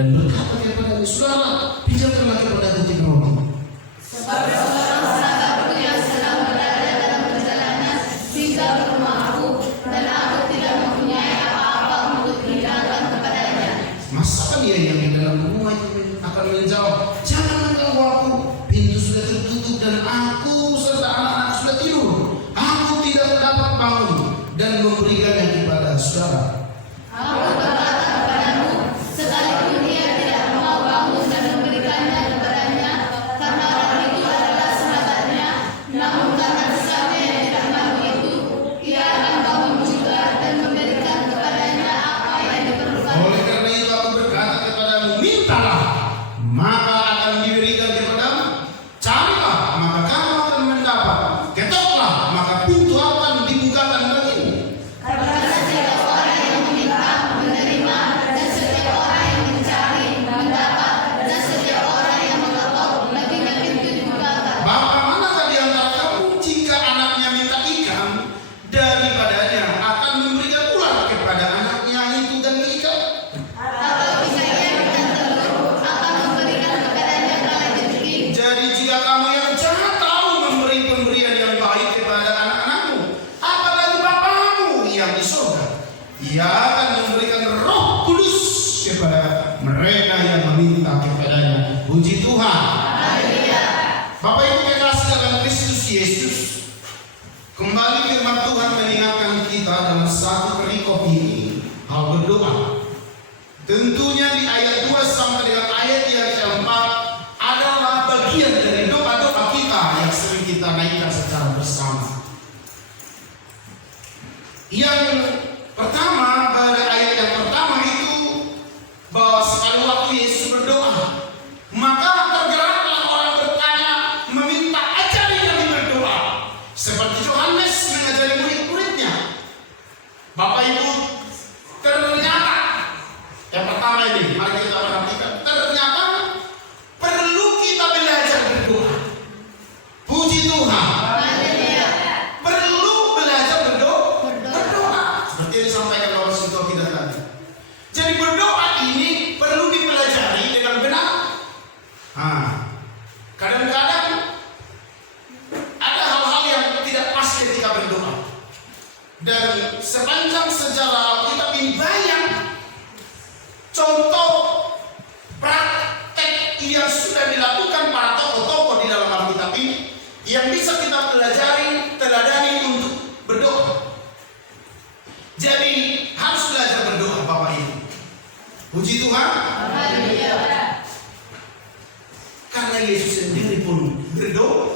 dan berkata kepada saudara, pinjamkanlah kepadaku 3 roti. Sebab seorang sahabatku yang sedang berada dalam perjalanan tinggal di rumahku, dan aku tidak mempunyai apa-apa untuk hidangkan kepadanya. Masakan dia yang di dalam rumah itu akan menjawab, jangan mengganggu aku, pintu sudah tertutup dan aku serta anak-anak sudah tidur. Aku tidak dapat bangun dan memberikannya kepada saudara. Aku berkata kepadamu, sekalipun dia tidak mau bangun dan memberikannya kepadanya, karena orang itu adalah sahabatnya, namun karena desanya yang tidak mau itu, ia akan bangun juga dan memberikan kepadanya apa yang diperlukan. Oleh karena itu aku berkata kepadamu, mintalah, maka akan diberikan kepadamu. Carilah, maka kamu akan mendapat. Ketoklah, maka pintu akan dibukakan bagimu. Karena setiap orang yang meminta, menerima, dan setiap orang yang mencari, mendapat, dan setiap orang yang mengetok, baginya pintu dibukakan. Bapa manakah di antara kamu jika anaknya minta ikan daripadanya akan memberikan ular kepada anaknya itu dan ikan? Atau jika ia minta telur, akan memberikan kepadanya kaleng kepiting. Jadi jika kamu yang jahat tahu memberi pemberian yang baik kepada anak-anakmu, apalagi Bapamu yang di surga, Ia akan memberikan Roh Kudus kepada mereka yang meminta kepadanya. Puji Tuhan. Bapak Ibu kekasih dalam Kristus Yesus, kembali firman Tuhan mengingatkan kita dalam satu perikop ini hal berdoa. Tentunya di ayat 2 sampai dengan ayat yang keempat adalah bagian dari doa-doa kita yang sering kita naikkan secara bersama. Yang pertama, pada ayat yang pertama itu bahwa sekali waktu Yesus berdoa, maka tergeraklah orang bertanya, meminta ajari kami berdoa, seperti Yohanes mengajari murid-muridnya. Bapak Ibu, ternyata yang pertama ini, mari kita perhatikan, ternyata perlu kita belajar berdoa. Puji Tuhan. Perlu belajar berdoa. Seperti yang disampaikan Bapak Sinto kita tadi. Jadi berdoa ini perlu dipelajari dengan benar. Kadang-kadang ada hal-hal yang tidak pas ketika berdoa. Dan sepanjang sejarah kita ini banyak contoh praktek yang sudah dilakukan para tokoh-tokoh di dalam Alkitab ini yang bisa kita pelajari, teladani untuk berdoa. Jadi harus belajar berdoa, Bapak Ibu. Puji Tuhan. Karena Yesus sendiri pun berdoa.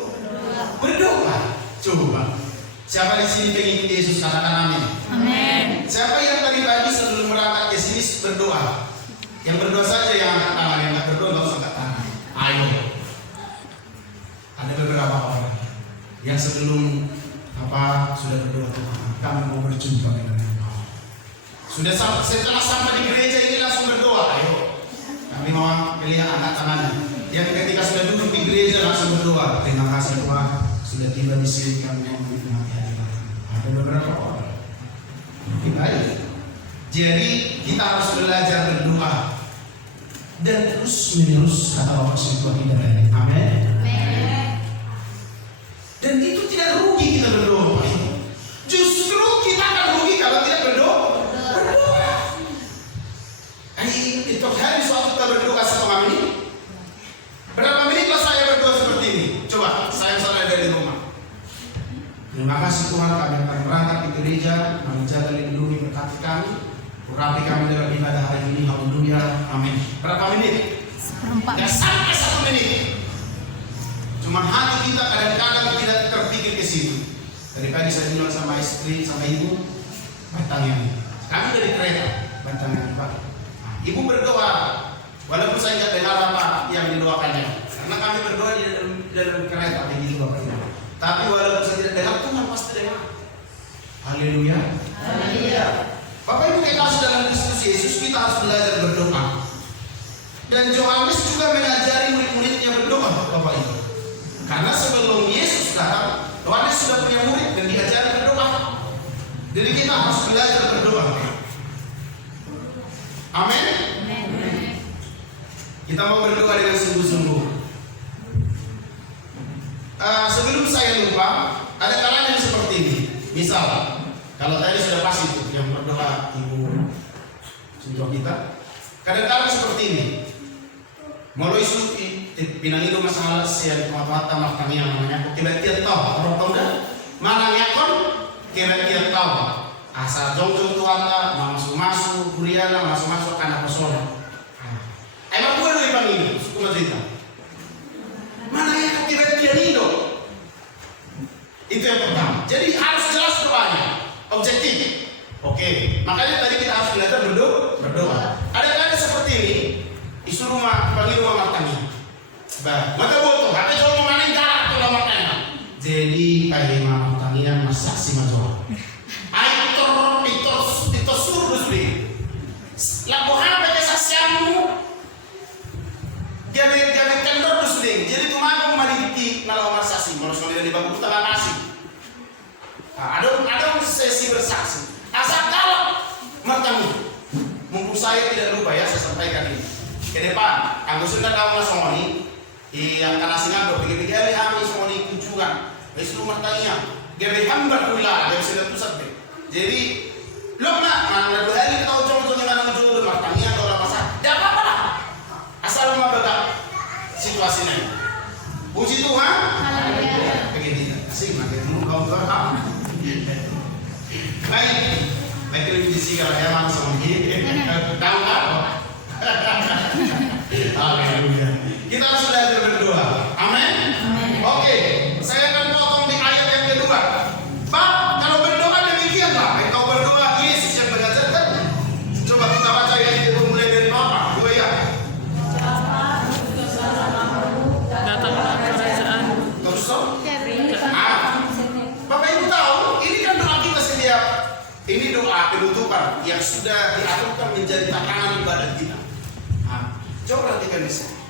Coba, siapa di sini pengikut Yesus katakan amin. Amin. Siapa yang tadi pagi sebelum berangkat ke sini berdoa? Yang berdoa saja yang angkat tangan, yang nggak berdoa nggak usah angkat tangan. Ayo. Ada beberapa orang yang sebelum sudah berdoa, Tuhan, kami mau berjumpa dengan Engkau. Sudah setelah sampai di gereja ini langsung berdoa. Ayo. Kami mau melihat angkat tangan. Yang ketika sudah duduk di gereja langsung berdoa. Terima kasih Tuhan, sudah tiba di sini kami mau menikmati hadirat. Ada beberapa orang. Baik. Jadi kita harus belajar berdoa dan terus menerus kata Bapak Sinto kita ini. Amin. Dan itu tidak rugi kita berdoa. Justru kita akan rugi kalau tidak berdoa. Itu hari suatu kita berdoa 1 menit. Berapa menit lah saya berdoa seperti ini? Coba, saya misalnya dari rumah. Terima kasih Tuhan, kami akan berangkat di gereja, menjaga lindungi berkati kami, urapi kami dalam ibadah hari ini. Haleluya, amin. Berapa menit? Tidak sampai 1 menit. Cuma hati kita kadang-kadang tidak terpikir ke situ. Dari pagi saya bilang sama istri, sama ibu, bertanya nih. Kami dari kereta, bertanya nih Pak. Ibu berdoa, walaupun saya tidak dengar apa yang didoakannya, karena kami berdoa di dalam kereta begitu Bapak Ibu. Tapi walaupun saya tidak dengar, Tuhan pasti dengar. Haleluya. Bapak Ibu kekasih dalam Kristus Yesus, kita harus belajar berdoa. Dan Yohanes juga mengajari murid-muridnya berdoa, Bapak Ibu. Karena sebelum Yesus datang, Yohanes sudah punya murid dan diajari berdoa. Jadi kita harus belajar berdoa. Amin. Kita mau berdoa dengan sungguh-sungguh. Sebelum saya lupa, ada kalanya yang seperti ini. Misal, kalau tadi sudah pas itu yang berdoa Ibu Sinto kita, kadang-kadang seperti ini. Molo isu pinangido masalah siya mata makami yang namanya kibat tahu orang tahu dah mana yakon kibat tahu asal jong tuanda masuk kuriana masuk karena pesona. Emang gue lebih panggil suku cerita. Mana yakon kibat nido itu yang pertama. Jadi harus jelas doanya, objektif. Oke, makanya tadi kita harus belajar berdoa. Ada seperti ini. Isu rumah, panggil rumah matanya. Maka boto, tapi kalau mau main jarak tuh lama matanya. Jadi kayak mama matanya masak si majuan. Itu suruh suri. Lakukan apa kesasiamu? Dia kendor suri. Jadi tuh mau maliti nalar saksi. Kalau sudah di bangku tengah nasi. Ada sesi bersaksi. Asal kalau matamu. Mumpung saya tidak lupa ya, saya sampaikan ini. Ke depan, aku sudah tahu langsung ini, yang karena singa pikir-pikir kami semua ini kunjungan, besok rumah tanya, gede hambar pula, dia sudah pusat deh. Jadi, lo mana 2 hari kita coba dengan muncul rumah tanya atau apa saja, tidak apa-apa lah, asal rumah betul situasinya. Puji Tuhan, begini, asing makin kau berkah. Baik lebih disikap ya langsung ini, tahu tak? Haleluya. Kita sudah berdoa. Amin. Oke, saya akan potong di ayat yang kedua. Pak, kalau berdoa demikianlah. Kau berdoa Yesus yang mengajarkan. Coba kita baca ayat itu mulai dari Bapak. Dua ya. Datanglah kerajaan. Terus Bapak Ibu tahu, ini kan doa kita setiap. Ini doa penutupan yang sudah diaturkan menjadi tatanan ibadat kita. Coba perhatikan di sini.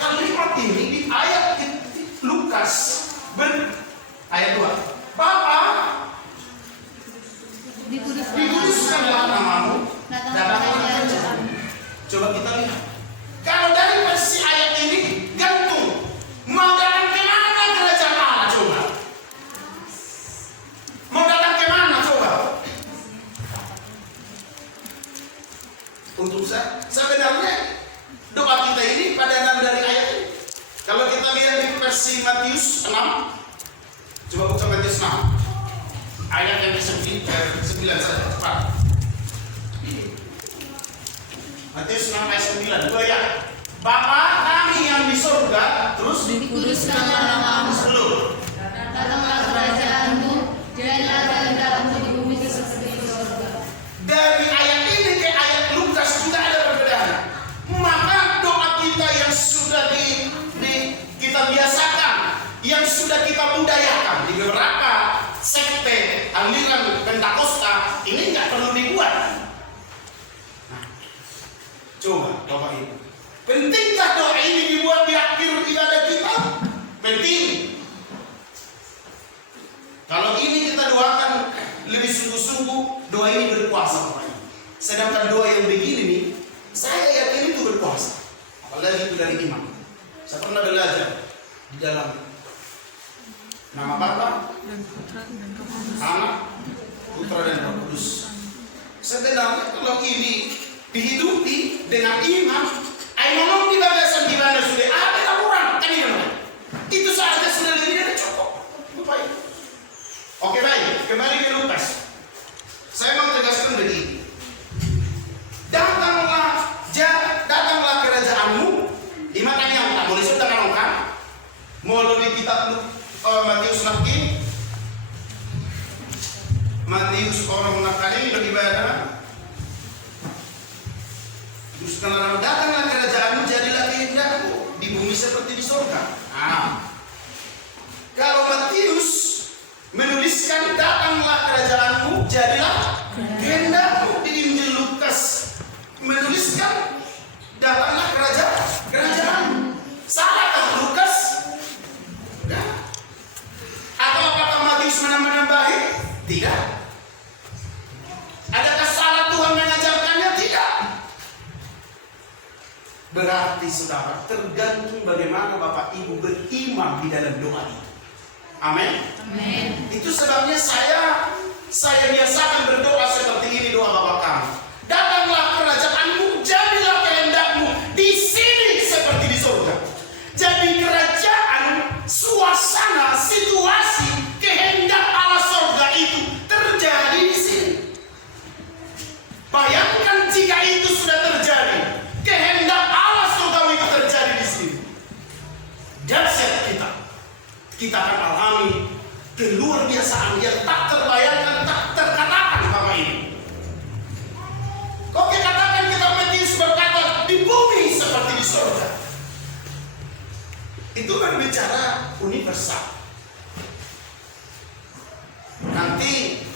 Kalimat ini di ayat Lukas ayat 2. Bapa, dikuduskanlah namamu, datanglah kerajaanmu. Coba kita lihat. Kalau dari versi ayat ini gantung, mau datang ke mana kerajaan Allah coba? Mau datang ke mana coba? Untuk saya sebenarnya doa kita ini padanan dari ayat ini. Kalau kita lihat di versi Matius 6, coba buka Matius 6 ayat yang ke-9 saja cepat. Matius 6 ayat 9, 2 ya. Bapa kami yang di surga, terus Dikuduskanlah namamu, sebelum datanglah kerajaanmu, jadilah kehendakmu di bumi seperti di surga. dari ayat ini ke ayat Lukas juga ada perbedaan. Maka doa kita yang sudah kita biasakan, yang sudah kita budayakan di beberapa sekte aliran Pentakosta, ini nggak perlu dibuat. Nah, coba Bapak Ibu, pentingkah doa ini dibuat di akhir ibadah kita? Penting. Kalau ini kita doakan lebih sungguh-sungguh, doa ini berkuasa Bapak Ibu. Sedangkan doa yang begini nih, saya yakin itu berkuasa. Apalagi itu dari imam. Saya pernah belajar di dalam nama Bapa, Anak, Putra dan Roh Kudus. Sebenarnya kalau ini dihidupi dengan iman, ngomong di bagasan di mana sudah ada laporan kan ini. Itu saja sudah lebih dari cukup. Baik. Oke baik, kembali ke Lukas. Saya mau tegaskan begini. Datanglah kerajaanmu. Di mana yang tak boleh sudah kan? Mau di kitab Matius lagi. Matius orang nakali beribadah. Terus kalau datanglah kerajaanmu, jadilah kehendakmu di bumi seperti di surga. Kalau Matius menuliskan datanglah kerajaanmu, jadilah kehendakmu. Di Injil Lukas menuliskan datanglah kerajaanmu. Salahkah Lukas? Tidak. Atau apakah Matius menambahi? Tidak. Adakah salah Tuhan mengajarkannya? Tidak. Berarti saudara, tergantung bagaimana Bapak Ibu beriman di dalam doa itu. Amin. Amin. Itu sebabnya saya biasakan berdoa seperti ini, doa Bapa kami. Datanglah kerajaanmu, jadilah kehendakmu di sini seperti di surga. Jadi kerajaan, suasana, situasi, kehendak Allah surga itu terjadi di sini. Bayangkan jika itu sudah terjadi, kehendak Allah surgawi itu terjadi di sini. Dan kita akan alami keluar biasaan yang tak terbayangkan, tak terkatakan Bapak Ibu. Kok katakan kita Matius berkata di bumi seperti di surga. Itu berbicara universal. Nanti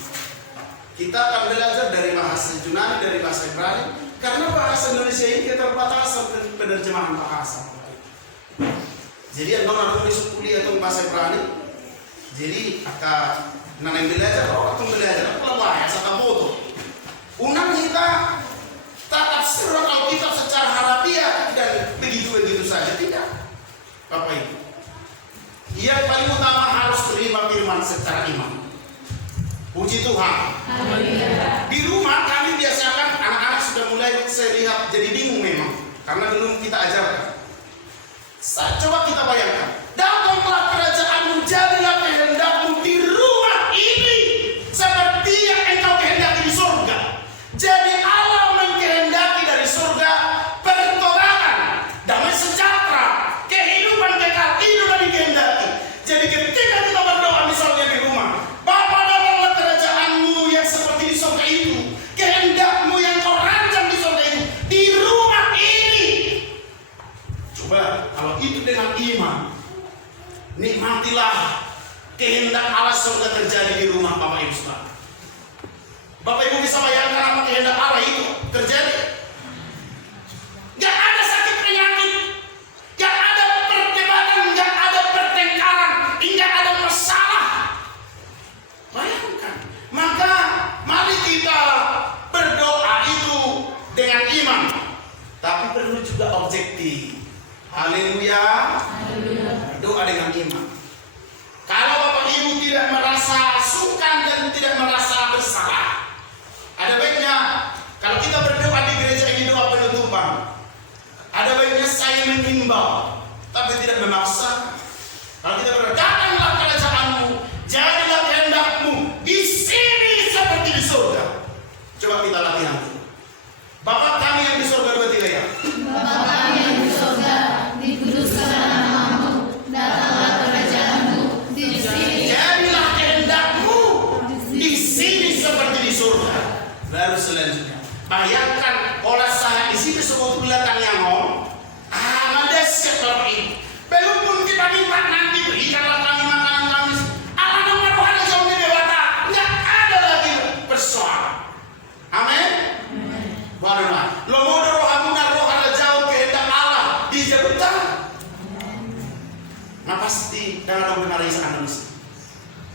kita akan belajar dari bahasa Yunani, dari bahasa Ibrani, karena bahasa Indonesia ini keterbatasan penerjemahan bahasa. Jadi yang orang nulis kuliah itu bahasa Ibrani, jadi akan nanti belajar, kalau bahasa tak foto. Unang kita tak tafsir Alkitab secara harafiah dan begitu saja, tidak. Bapak Ibu, yang paling utama harus terima firman secara iman. Puji Tuhan. Di rumah kami biasakan anak-anak sudah mulai saya lihat jadi bingung memang, karena belum kita ajarkan. Coba kita bayangkan, datanglah kerajaanmu, jadilah kehendakmu di rumah ini seperti yang engkau kehendaki di surga. Jadi Allah mengkehendaki dari surga pertobatan, damai sejahtera, kehidupan kekal, itu yang dikehendaki. Jadi ketika kita berdoa misalnya di rumah, Bapa, datanglah kerajaanmu yang seperti di surga itu, kehendakmu yang kau rancang di surga itu di rumah ini. Coba kalau itu dengan iman, nikmatilah kehendak Allah surga terjadi di rumah Bapak Ibu Saudara. Bapak Ibu bisa bayangkan apa kehendak Allah itu terjadi? Gak ada sakit penyakit, gak ada perdebatan, gak ada pertengkaran, gak ada masalah. Bayangkan. Maka mari kita berdoa itu dengan iman, tapi perlu juga objektif. Haleluya. Doa dengan iman. Kalau Bapak Ibu tidak merasa sungkan dan tidak merasa bersalah, ada baiknya kalau kita berdoa di gereja ini doa penutupan, ada baiknya saya menghimbau tapi tidak memaksa. Kalau kita berdoa, datanglah kerajaanmu, jadilah kehendakmu di sini seperti di surga. Coba kita latihan. Bapa kami yang di surga, 2, 3 ya. Bapa kami yang di surga, dikuduskanlah namamu, datanglah kerajaanmu di sini. Jadilah kehendakmu di sini seperti di surga. Baru selanjutnya, bayangkan olah saya di sini sebut belakang yang mendesak Bapak Ibu. Belum pun kita minta nanti berikanlah kami makanan kami. Allah nomor rohani jauh lebih dewata. Nggak ada lagi persoalan. Amin. Warna. Lo mau rohamu dan roh ada jauh kehendak Allah di jabutan. Nah pasti dengan orang mengarisa manusia.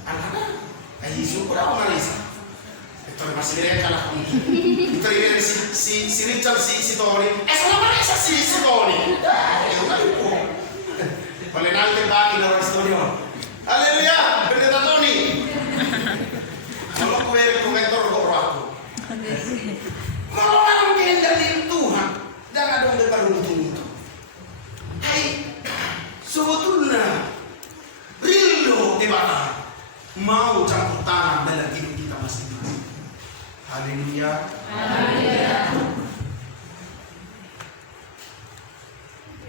Anak-anak, syukur aku mengarisa. Itu masih direka lah. Itu ini si Richard si Tony. Selama ini si Tony. Itu kan itu. Boleh nanti bagi dari studio. Haleluya, pendeta Tony. Kalau kue komentar kok aku. Kalau orang kehendak dari Tuhan, jangan dong beruntung itu. Hai, sebetulnya rindu tiba-tiba mau campur tangan dalam hidup kita masing-masing. Haleluya. Haleluya.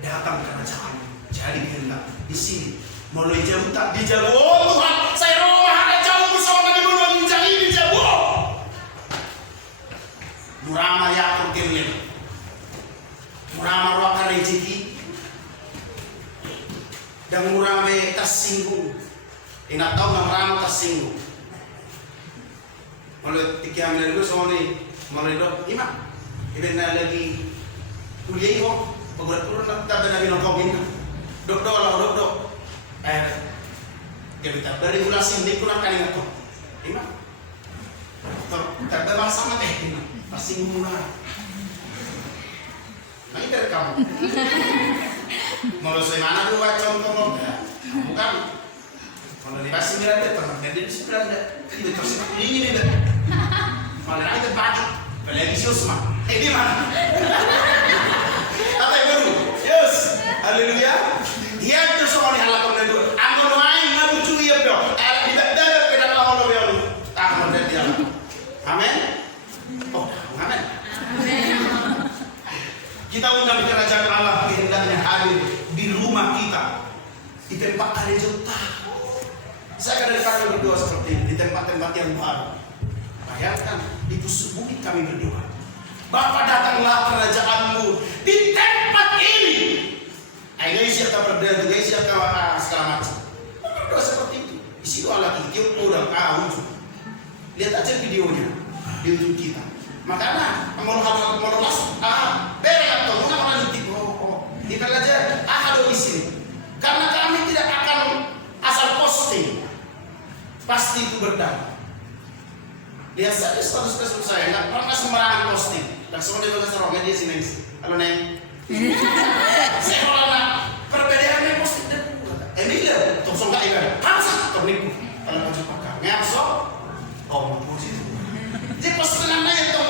Datang kerajaan, jadi kehendak di sini. Mulai jauh tak dijago. Oh Tuhan, saya rumah ada jauh bersama di bunuh menjadi dijago. Murama ya terkemil. Murama rohkan rezeki. Dan murama tersinggung. Ingat tahu nggak murama tersinggung. Mulai tiga miliar gue soalnya mulai dok, imak. Ibu lagi kuliah kok. Pagurad turun tak ada binokongin. Dok. Kita beregulasi hindi ko na kanina to. Imak. Tak ada bahasa mati. Pasing muna. Nah itu kamu. Mau saya mana dua contoh bukan. Kalau di Basi Miranda pernah jadi di Miranda itu terus ini dah. Malah itu baju, apalagi si Usman. Di mana? Apa yang baru? Yes, haleluya. Dia tu soal yang lakukan itu. Angkor main ngaku cuy ya bro. Tidak ada pedak lawan lo bro. Angkor dia. Amin. Oh, amin. Kita undang kerajaan Allah hendaknya hadir di rumah kita, di tempat ada juta. Saya akan dekatkan berdoa seperti ini di tempat-tempat yang baru. Bayangkan itu bukit kami berdoa. Bapa datanglah kerajaanmu di tempat ini. Ayo siapa berdoa, guys siapa segala macam. Berdoa seperti itu. Di situ Allah itu udah tahu. Lihat aja videonya di YouTube kita. Makanya mau masuk, beri atau bukan orang YouTube. Kita aja, ada di sini. Karena kami tidak akan asal posting, pasti itu berdampak. Lihat saja status Facebook saya, nggak pernah sembarangan posting. Dan semua dia bilang media sini. Kalau neng, saya kalau perbedaannya posting dan Emilia, tunggu nggak ikan, harus atau nipu. Kalau macam apa? Ngasok, oh puji. Jadi postingan itu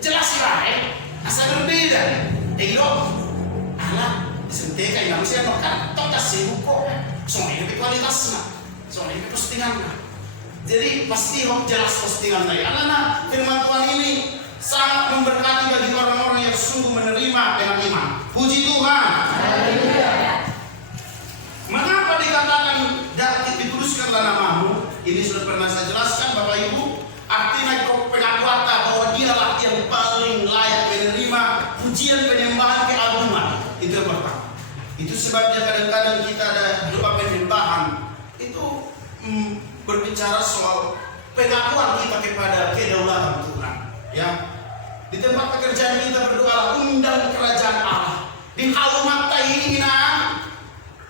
jelas lah, asal berbeda. Alah, senteka yang manusia makan, toh kasih buku, soalnya lebih kualitasnya, soalnya lebih postingannya. Jadi pasti jelas postingan tadi. Anak firman Tuhan ini sangat memberkati bagi orang-orang yang sungguh menerima dengan iman. Puji Tuhan. Mengapa dikatakan dituliskanlah namamu? Ini sudah pernah saya jelaskan Bapak Ibu. Artinya pengakuan bahwa dialah yang paling layak menerima pujian, penyembahan, keagungan. Itu yang pertama. Itu sebabnya kadang-kadang kita ada doa penyembahan itu berbicara soal pengakuan kita kepada kedaulatan Tuhan. Ya, di tempat pekerjaan kita berdoa undang kerajaan Allah. Di halumat ini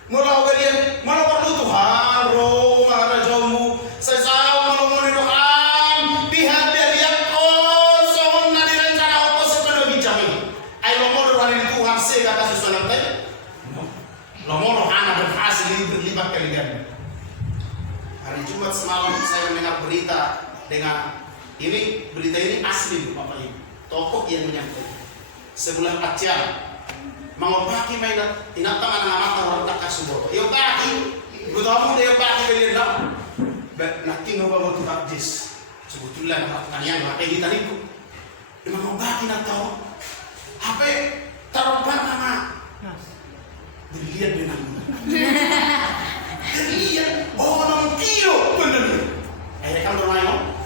Mulau kalian, malau perlu Tuhan, roh maharajamu, saya malau mendoakan pihak dari yang kosong nadi rencana apa sepenuh bicara. Ayo mau doain Tuhan saya kata susunan tadi. Lo mau doakan berhasil berlipat kali ganda. Hari Jumat semalam saya mendengar berita dengan ini berita ini asli Bapak Ibu. Tokoh yang menyampaikan sebulan acara. Mengobati mainat tinatang anak-anak orang tak kasih. Iyo baki, bertamu dia baki kalian dah. Nanti ngobrol tu habis. Sebetulnya kalian apa kita itu? Mengobati nak tahu. Apa taruhan nama? Dilihat benang. Dilihat. Oh nongkio bener. Kan bermain no.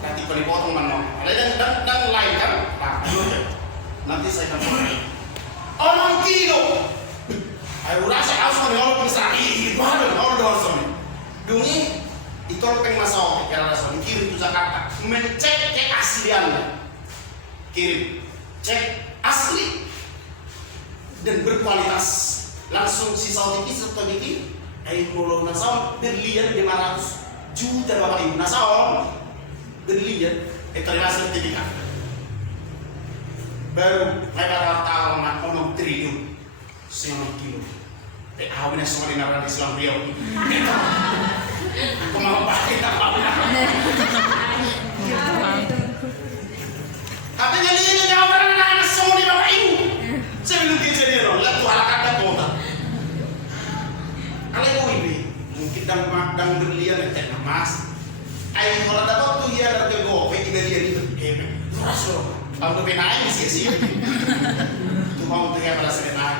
Nanti kalau dipotong mana? Ada dan lain kan? Nanti saya akan mulai. Orang kilo, ayo rasa harus menolak besar. Ih, baru orang doang sini. Dungi, ditolpeng masuk ke arah sana. Kirim ke Jakarta, mencek keasliannya. Kirim, cek asli dan berkualitas. Langsung si Saudi serta Niki, ayo mulai nasawon berlian 500 juta Bapak Ibu nasawon berlian. Terima sertifikat. Baru mereka tahu nak onong triliun setengah kilo. Awalnya semua di negara Islam Riau. Aku mau pakai apa? Tapi jadi ini jangan pernah semua di Bapak Ibu. Saya belum jadi loh. Lihat tuh halakat kota. Kalau ibu ini mungkin dan berlian yang tak emas. Ayo kalau dapat tuh dia ada gope tiga dia itu. Rasul. Kalau udah naik sih itu mau tengah pada naik.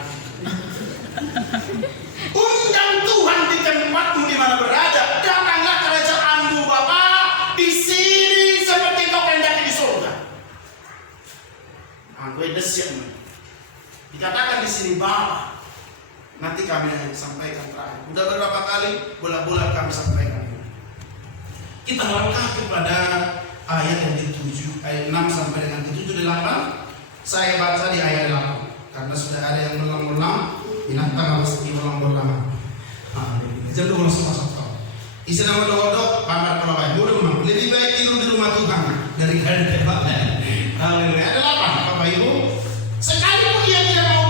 Undang Tuhan di tempatmu di mana berada. Datanglah kerajaanmu Bapa di sini seperti kau kehendaki di surga. Angkoi desiat. Dikatakan di sini Bapa. Nanti kami akan sampaikan terakhir. Udah beberapa kali bola-bola kami sampaikan. Kita langkah kepada ayat yang ke-7, ayat 6 sampai dengan ke-7 dan 8. Saya baca di ayat 8 karena sudah ada yang berulang-ulang. Binatang harus diulang-ulang. Jangan dulu masuk kau. Isi nama doa pangkat pelawai. Bodoh lebih baik tidur di rumah Tuhan daripada di tempat lain. Haleluya. Ada 8 Bapak Ibu. Sekalipun ia tidak mau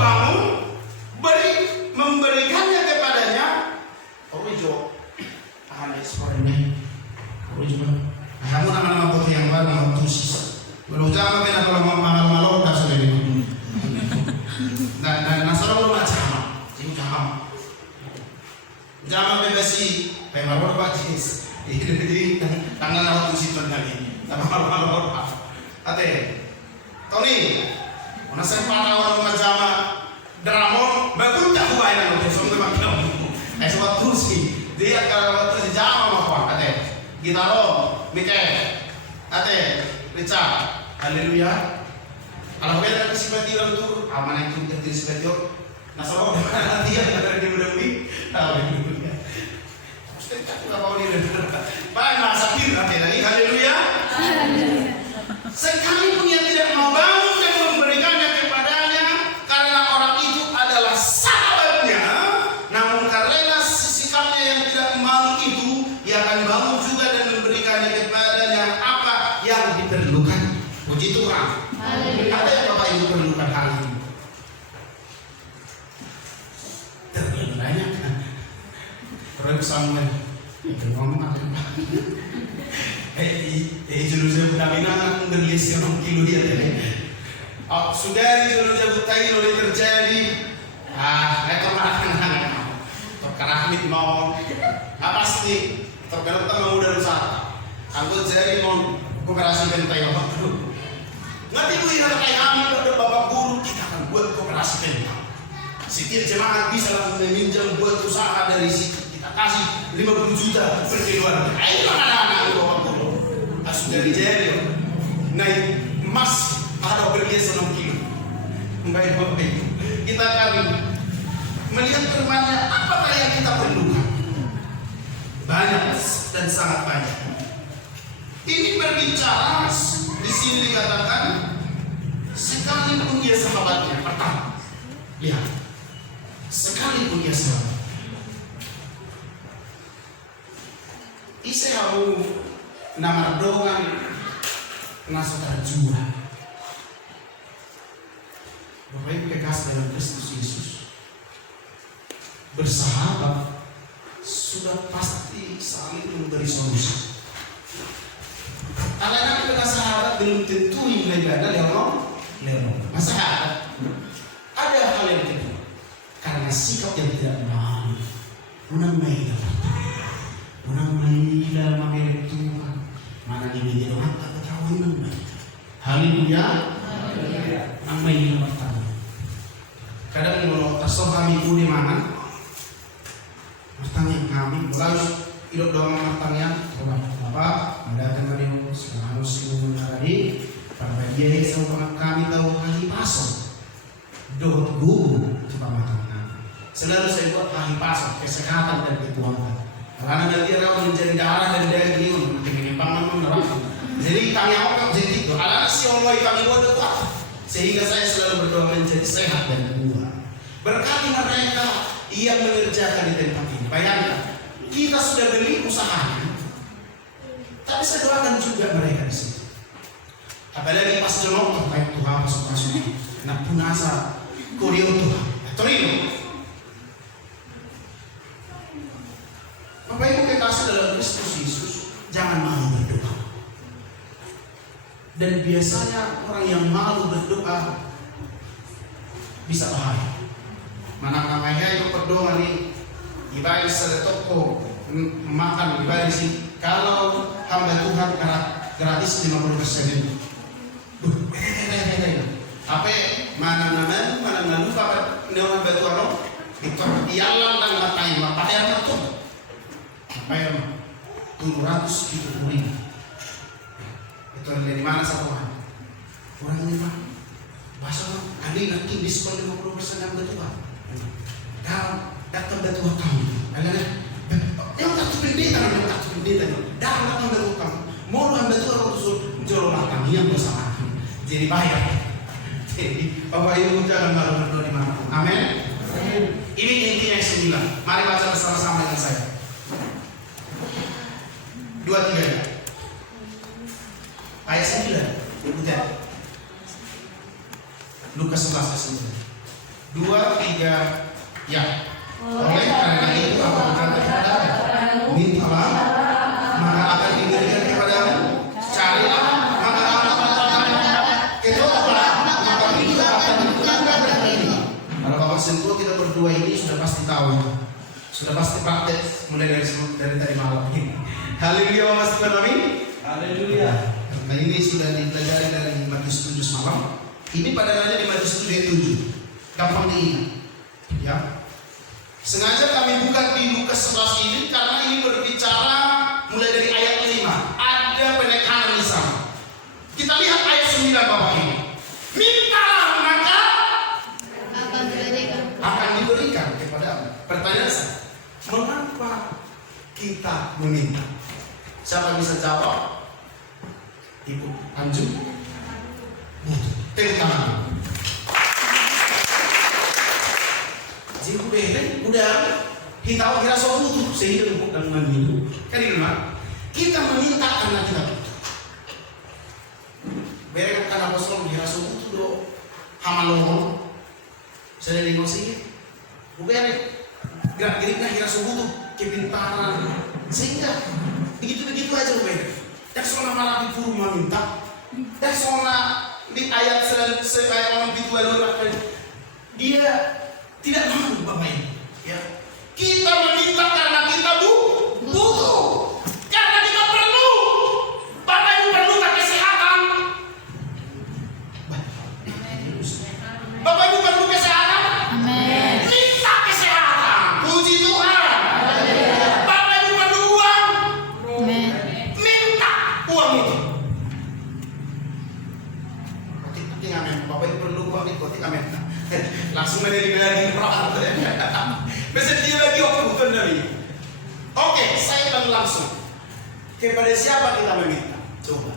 Jadi tangan awak tu situ lagi. Sama malu-malu. Ate, Tony, mana saya patah orang macam dramon, betul tak huai nak lepas sampai macam. Esok terus ni, dia kalau waktu sejam apa? Ate, gitaro, Mike, ate, Richard, haleluya. Kalau bela kesempatan orang tu, aman itu jadi kesempatan. Nasabah nanti dia ada di mudah-mudahan. Haleluya. Ustaz tak tahu ni dah. Mana sakit ate lagi, haleluya. Sekalipun ia tidak mau bangun dan memberikannya kepadanya karena orang itu adalah sahabatnya, namun karena sikapnya yang tidak mau itu, ia akan bangun juga dan memberikannya kepadanya apa yang diperlukan. Puji Tuhan. Ada yang Bapak Ibu perlukan hal ini? Terlalu banyak. Proyek Samuel itu ngomong apa? Jerusalem benar-benar berlis yang kilo dia tadi. Sudah Jerusalem butai oleh terjadi. Itu marah. Terkerahmit mau. Apa sih? Terkerahmit mau dari sana. Angkut jadi mau kooperasi bentai apa? Nanti bu ini kayak kami ada bapak guru kita akan buat kooperasi bentai. Setiap jemaat bisa meminjam buat usaha dari situ. Kita kasih 50 juta per keluarga. Ayo anak-anak bapak guru. Sudah dijadi naik emas ada berhias 6 kilo. Baik Bapak Ibu, kita akan melihat firman-Nya apakah yang kita perlukan. Banyak dan sangat banyak. Ini berbicara di sini dikatakan sekalipun dia sahabatnya. Pertama, lihat, sekalipun dia sahabat. Isa nama doang nasaudara jua. Bapak Ibu kekasih dalam Kristus Yesus, bersahabat sudah pasti saling memberi solusi. Kalau nanti dengan sahabat belum tentu yang ada leong. Masalah ada hal yang kedua, karena sikap yang tidak mau, unang mahila, mengenai Tuhan. Mana ini dia doang tak ketahuan mana. Haleluya. Ang may pertama. Kadang kalau tasawuf kami itu di mana? Martanya kami harus hidup doang martanya. Apa? Mendatang dari harus ilmu menaradi. Pada dia sama kami tahu hari pasok. Dot guru coba matang. Selalu saya buat hari pasok kesehatan dan kekuatan. Karena nanti orang menjadi darah dan daging menyimpang menerapkan. Jadi kami awak jadi itu. Karena si Allah kami buat itu. Sehingga saya selalu berdoa menjadi sehat dan kuat. Berkati mereka yang mengerjakan di tempat ini. Bayangkan, kita sudah beli usahanya, tapi saya doakan juga mereka di sini. Apalagi pas jelok, baik Tuhan masuk. Nak punasa Korea Tuhan. Terima. Bapak Ibu kekasih dalam Kristus Yesus, jangan malu berdoa. Dan biasanya orang yang malu berdoa bisa bahaya. Mana namanya itu berdoa nih, ibadah sada toko makan ibadah sih. Kalau hamba Tuhan gratis 50% itu. Apa mana lupa nih orang batu alo itu ialah dan ngatain apa yang betul. Bayar 770 ribu. Itu dari mana satu orang? Orang ini pak, bahasa kali nanti diskon 50% yang betul. Dah datang betul kamu. Alana, yang tak pendeta, dah datang betul kamu. Mau yang betul orang tu jual makan yang bersama. Jadi bayar. Jadi Bapak Ibu jangan malu berdoa di mana. Amin. Ini intinya yang 9. Mari baca bersama-sama dengan saya. 2-3 ayat 9. Lihat. Lukas 11 ayat 9. 2-3 ya. Oleh karena itu apa berkata kepadamu? Mintalah maka akan diberikan kepadamu. Carilah maka akan ketuklah maka itu akan dibukakan bagimu. Kalau Bapak Sentuh kita berdua ini sudah pasti tahu. Sudah pasti praktek mulai dari tadi malam ini. Haleluya, Mas Tuhan, amin. Haleluya. Nah ini sudah dipelajari dari Matius 7 semalam. Ini padahal di Matius 7 ayat 7. Gampang diingat. Ya. Sengaja kami buka di Lukas 11 ini karena ini berbicara mulai dari ayat 5. Ada penekanan di sana. Kita lihat ayat 9 Bapak ini. Mintalah maka akan diberikan kepadamu. Pertanyaan saya, mengapa kita meminta? Siapa bisa jawab? Ibu Anju? Tengok tangan. Jadi udah kita kira soal butuh sehingga bukan meminta. Kan di rumah kita meminta karena kita butuh. Berek karena bosong kira soal butuh do hamalong. Saya dari ngosing. Bukan gerak-geriknya kira soal butuh kepintaran sehingga begitu-begitu aja bukan. Dan soalnya malah dipuru meminta. Dan soalnya di ayat sebagai orang itu dia tidak mampu Bapak Ibu. Ya. Kita meminta karena kita butuh. Karena kita perlu. Bapak Ibu perlu kesehatan. Bapak Ibu perlu kesehatan. Amin. Minta kesehatan. Puji Tuhan. Bapak Ibu perlu uang. Amin. Minta uang itu. Kotik amin. Bapak Ibu perlu uang itu. Kotik amin. Langsung ada di lagi perang. Bersedia lagi bukan dari. Oke, saya akan langsung. Kepada siapa kita meminta? Coba.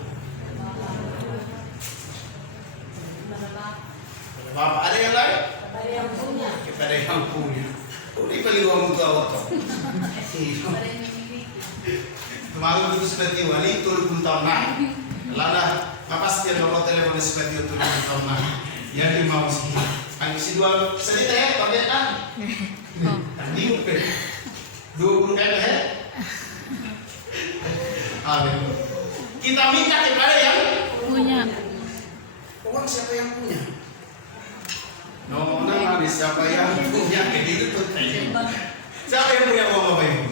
Bapak, ada yang lain? Kepada yang punya. Kepada yang punya. Ini paling uang untuk awak. Kemarin itu sudah tiba, ini 20 tahun nah. Lada, apa sih yang bapak telepon sudah tiba 20 tahun nah. Ya di mau sih. Ang si dua sedih ya, pakai kan? Tadi udah 20 kali ya. Amin. Kita minta kepada yang Punya. orang siapa yang punya? No, nama siapa yang punya? Gitu tuh. Siapa yang punya uang Bapak Ibu?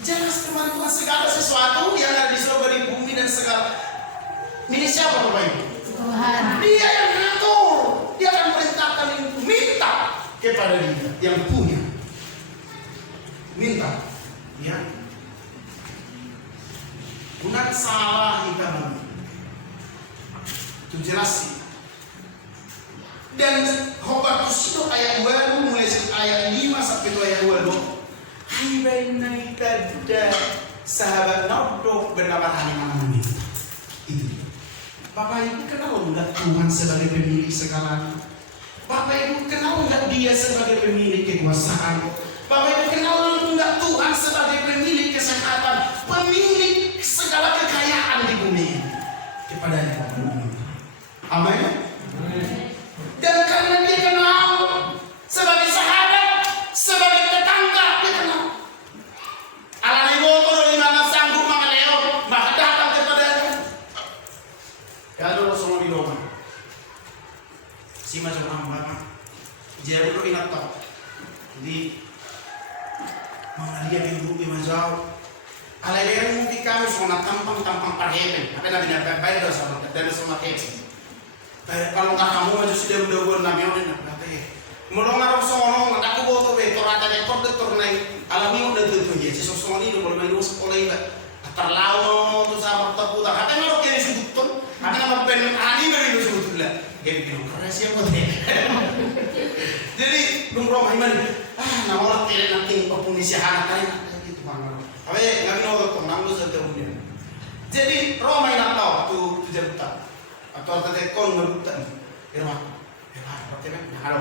Jelas teman-teman segala sesuatu yang ada di surga di bumi dan segala. Ini siapa Bapak Ibu? Tuhan. Dia yang mengatur. Dia akan perintahkan itu. Minta kepada dia yang punya. Minta. Ya. Bukan salah kamu. Itu jelas sih. Dan Habakus itu ayat 2 mulai ayat 5 sampai ayat 2. Hai bainai tada sahabat Nordok bernama mana minta. Itu. Bapak Ibu kenal enggak Tuhan sebagai pemilik segalanya? Bapak Ibu kenal enggak Dia sebagai pemilik kekuasaan? Bapak Ibu kenal enggak Tuhan sebagai pemilik kesehatan, pemilik segala kekayaan di bumi? Kepadanya Bapak Ibu. Amin. Dan karena Dia kenal sebagai sahabat, sebagai tetangga, Dia kenal. Alani motor di mana sanggup mengaleo, maka datang kepadanya. Kalau semua di rumah, si macam apa? Jadi lu ingat tak? Jadi mana dia hidup di mazau? Alai dia mungkin kami semua tampang parheben. Apa yang ada baik dosa dan semua kecil. Kalau nggak kamu maju sudah buat nami orang nak kata ya. Mulai ngarap sono, aku bawa tu betor rata dekor betor naik. Alami udah tuh ya. Si semua ini udah mulai sekolah ini. Terlalu tu sama terputar. Kata ngarap kiri sebutun. Kata nama pen ani beri lu sebutun lah. Kayak bikin keras ya buat deh. Jadi lumrah iman. Nama orang tidak nanti pengunisi anak lain gitu bang. Apa nggak bisa orang nanggu setiap jadi Roma yang tahu tu tujuan atau tadi kon ngerutan, ya mak, pakai mana? Halo,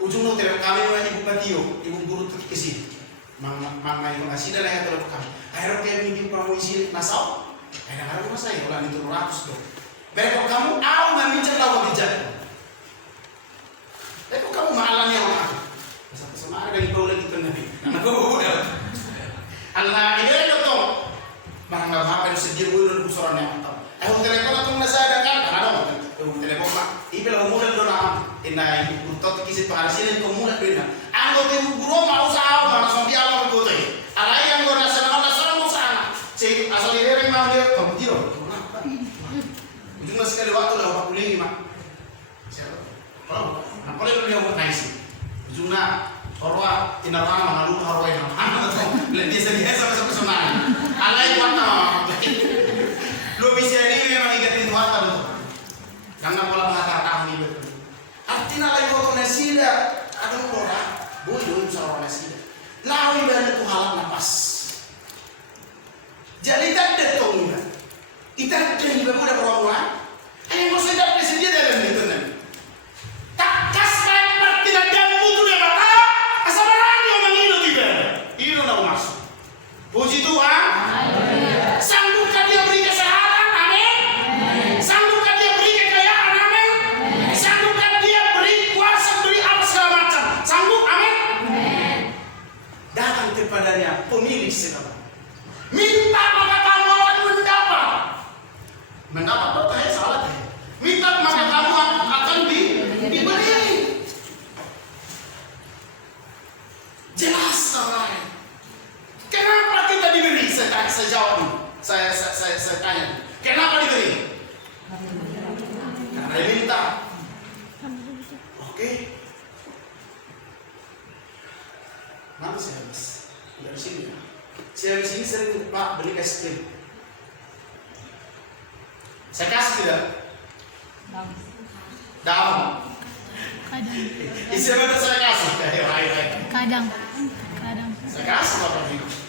ujung nanti kami mana ibu patio, ibu guru tu kisi, mama ibu ngasih dah yang terlalu kami. Akhirnya kayak minggu kamu isi nasau, akhirnya kamu masai, ulang itu 200 dong. Berapa kamu awal nggak bincang lawan bijak, berapa kamu malam yang mana? Sampai sama ada yang kau lagi tu nabi, anak kau udah. Allah ini ada tu, barang nggak apa yang sedia bulan kusuran yang mantap. Telepon atau nasa ada kan? Ada telepon mak. Ibu lah umur dan dona. Ina ibu kurtot kisah pengarasian itu umur dan dona. Anu anggota guru mau usaha mana sama dia mau anggota. Alai yang gua nasional usaha. Cek asal dia mau dia kompetisi. Ujungnya sekali waktu lah waktu ini mak. Siapa? Kalau apa yang dia mau naisi? Ujungnya orang tidak lama lalu orang yang mana tu? Lebih biasa sama senang. Alai waktu. Lo bisa ini memang ingatin waktu tu. Karena pola mengatakan ini betul. Artinya lagi waktu nasida ada orang bodoh seorang nasida. Lawi banyak tuhalan nafas. Jadi tak ada tahu ni. Kita dah hidup muda berawal. Ayah kau sedap presiden dalam itu nanti. Tak kasih tidak ada mutu dia bapa. Asal orang yang mengilu tiba. Ilu nak masuk. Puji Tuhan. Sanggupkah dia beri kesehatan? Amin. Sanggupkah dia beri kekayaan? Amin. Sanggupkah dia beri kuasa, beri apa segala macam? Sanggup? Amin. Datang kepadanya pemilik segala. Minta maka kamu akan mendapat. Mendapat bertanya salah. Minta maka kamu akan diberi. Jelas saudara. Kenapa kita diberi? Saya jawab dulu. Saya tanya. Kenapa diberi? Karena dia minta. Oke. Mana saya habis? Dari sini ya. Saya habis ini sering Pak beli es krim. Saya kasih tidak? Daun. Kadang. Isi betul saya kasih. Ayo. Kadang. Saya kasih Bapak Ibu.